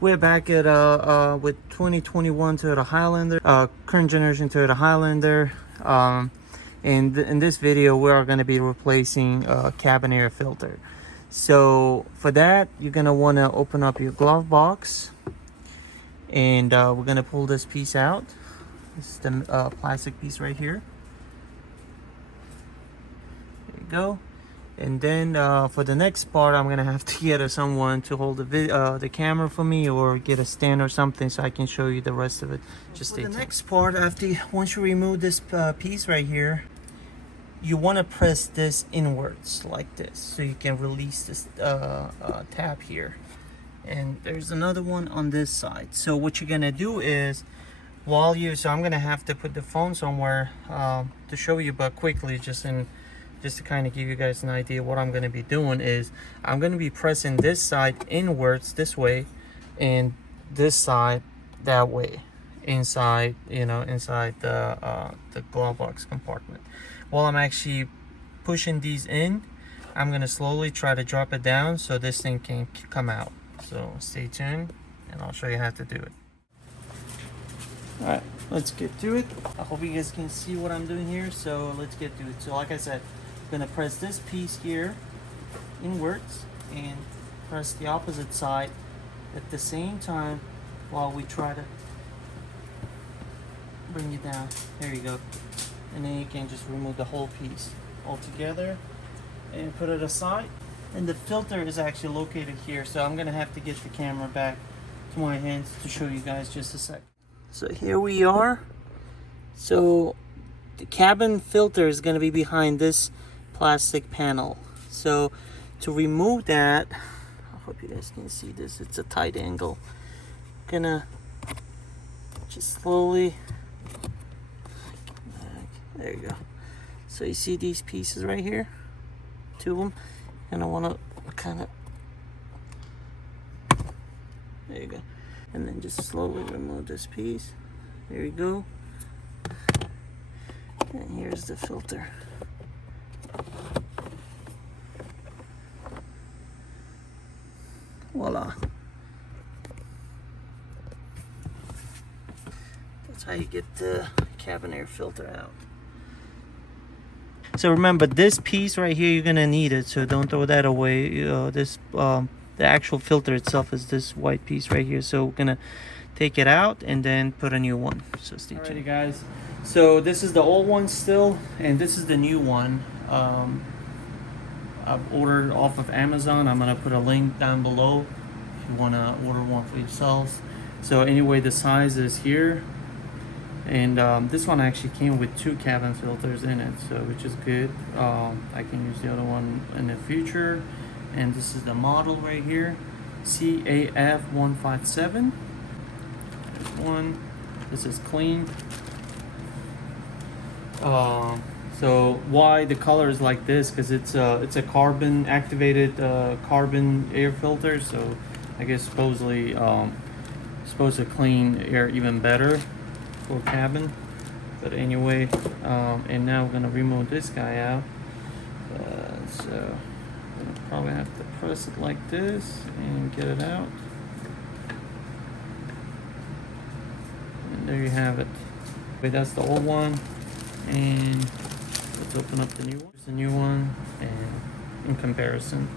We're back at with 2021 Toyota Highlander, current generation Toyota Highlander. And in this video, we are going to be replacing cabin air filter. So for that, you're going to want to open up your glove box, and we're going to pull this piece out. This is the plastic piece right here. There you go. And then for the next part, I'm gonna have to get someone to hold the camera for me, or get a stand or something so I can show you the rest of it. Just stay tuned. For the next part, once you remove this piece right here, you want to press this inwards like this so you can release this tab here. And there's another one on this side. So what you're gonna do is, so I'm gonna have to put the phone somewhere to show you, but quickly, just to kind of give you guys an idea, what I'm going to be doing is I'm going to be pressing this side inwards this way, and this side that way, inside the glove box compartment. While I'm actually pushing these in, I'm going to slowly try to drop it down so this thing can come out. So stay tuned and I'll show you how to do it. All right, let's get to it. I hope you guys can see what I'm doing here, so let's get to it. So like I said, gonna press this piece here inwards and press the opposite side at the same time while we try to bring it down. There you go. And then you can just remove the whole piece altogether and put it aside. And the filter is actually located here, so I'm gonna have to get the camera back to my hands to show you guys just a sec. So here we are. So the cabin filter is gonna be behind this plastic panel. So to remove that, I hope you guys can see this, it's a tight angle. Gonna just slowly, there you go. So you see these pieces right here, two of them, and I want to kind of, there you go, and then just slowly remove this piece. There you go. And here's the filter. Voila. That's how you get the cabin air filter out. So remember, this piece right here, you're gonna need it, so don't throw that away. The actual filter itself is this white piece right here, so we're gonna take it out and then put a new one. So stay tuned. Alrighty guys, so this is the old one still, and this is the new one. I've ordered off of Amazon. I'm gonna put a link down below if you want to order one for yourselves. So anyway, the size is here, and this one actually came with 2 cabin filters in it, so which is good. I can use the other one in the future. And this is the model right here, CAF157. There's one. This is clean. So why the color is like this? Because it's a carbon activated carbon air filter. So I guess supposedly supposed to clean air even better for cabin. But anyway, and now we're gonna remove this guy out. So I'm gonna probably have to press it like this and get it out. And there you have it. Wait, that's the old one. And let's open up the new one. Here's the new one, and in comparison,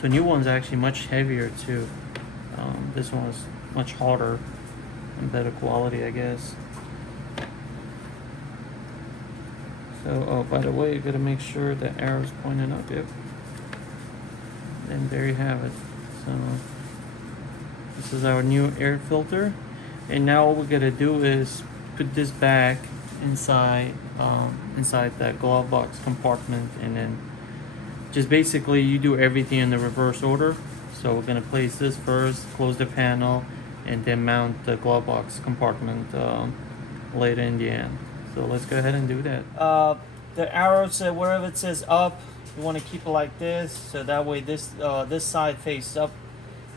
so new one's actually much heavier too. This one is much harder and better quality, I guess. So, oh, by the way, you gotta make sure the arrow's pointing up. Yep. And there you have it. So this is our new air filter, and now all we gotta do is put this back inside that glove box compartment, and then just basically you do everything in the reverse order. So we're gonna place this first, close the panel, and then mount the glove box compartment later in the end. So let's go ahead and do that. The arrow said wherever it says up, you want to keep it like this, so that way this side faces up.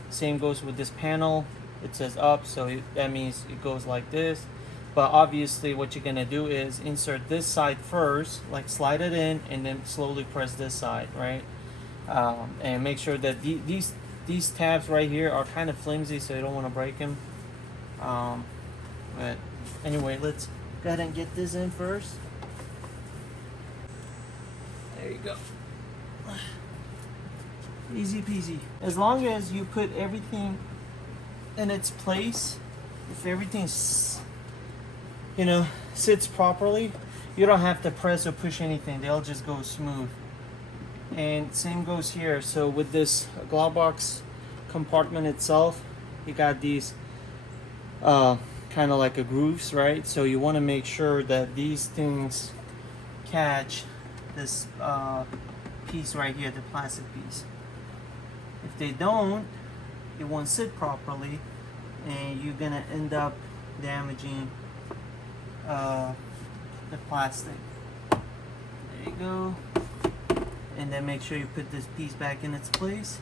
Same goes with this panel. It says up, so that means it goes like this. But obviously what you're gonna do is insert this side first, like slide it in, and then slowly press this side, right? And make sure that these these tabs right here are kind of flimsy, so you don't want to break them. But anyway, let's go ahead and get this in first. There you go. Easy peasy. As long as you put everything in its place, if everything, you know, sits properly, you don't have to press or push anything. They'll just go smooth. And same goes here. So with this glove box compartment itself, you got these kind of like a grooves, right? So you want to make sure that these things catch this piece right here, the plastic piece. If they don't, it won't sit properly, and you're gonna end up damaging the plastic. There you go. And then make sure you put this piece back in its place,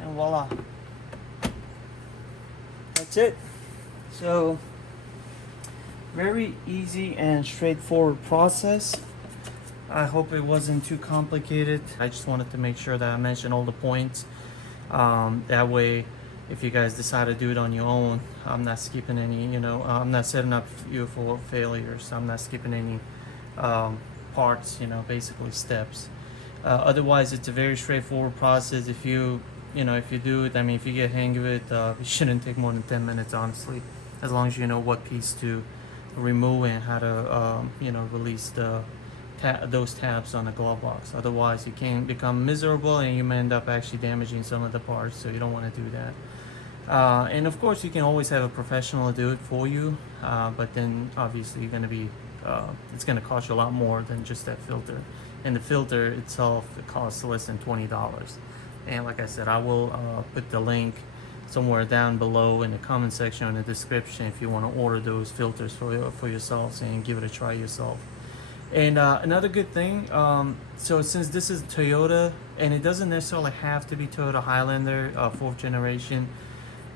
and voila, that's it. So very easy and straightforward process. I hope it wasn't too complicated. I just wanted to make sure that I mentioned all the points. That way, if you guys decide to do it on your own, I'm not skipping any, you know, I'm not setting up you for failures. I'm not skipping any parts, you know, basically steps. Otherwise, it's a very straightforward process. If you do it, I mean, if you get hang of it, it shouldn't take more than 10 minutes, honestly, as long as you know what piece to remove and how to, you know, release those tabs on the glove box. Otherwise, you can become miserable and you may end up actually damaging some of the parts, so you don't want to do that. And of course, you can always have a professional do it for you, but then obviously you're going to be, it's going to cost you a lot more than just that filter. And the filter itself, it costs less than $20. And like I said, I will put the link somewhere down below in the comment section or in the description if you want to order those filters for yourselves and give it a try yourself. And another good thing, so since this is Toyota, and it doesn't necessarily have to be Toyota Highlander 4th generation,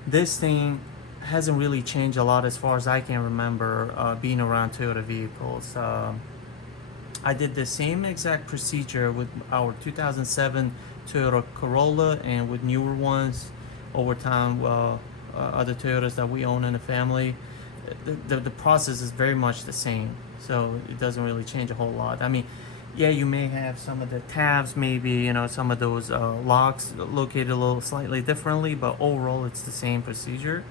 this thing hasn't really changed a lot as far as I can remember being around Toyota vehicles. I did the same exact procedure with our 2007 Toyota Corolla and with newer ones over time, other Toyotas that we own in the family. The process is very much the same, so it doesn't really change a whole lot. I mean, yeah, you may have some of the tabs, maybe, you know, some of those locks located a little slightly differently, but overall it's the same procedure.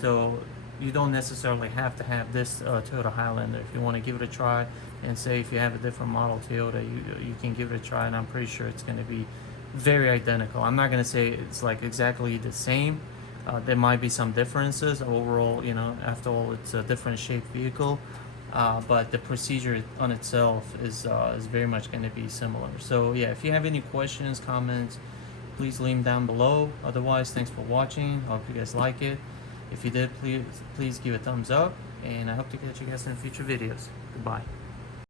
So you don't necessarily have to have this Toyota Highlander. If you want to give it a try, and say if you have a different model Toyota, you can give it a try, and I'm pretty sure it's going to be very identical. I'm not going to say it's like exactly the same. There might be some differences. Overall, you know, after all, it's a different shaped vehicle, but the procedure on itself is very much going to be similar. So yeah, if you have any questions, comments, please leave them down below. Otherwise, thanks for watching. Hope you guys like it. If you did, please give a thumbs up, and I hope to catch you guys in future videos. Goodbye.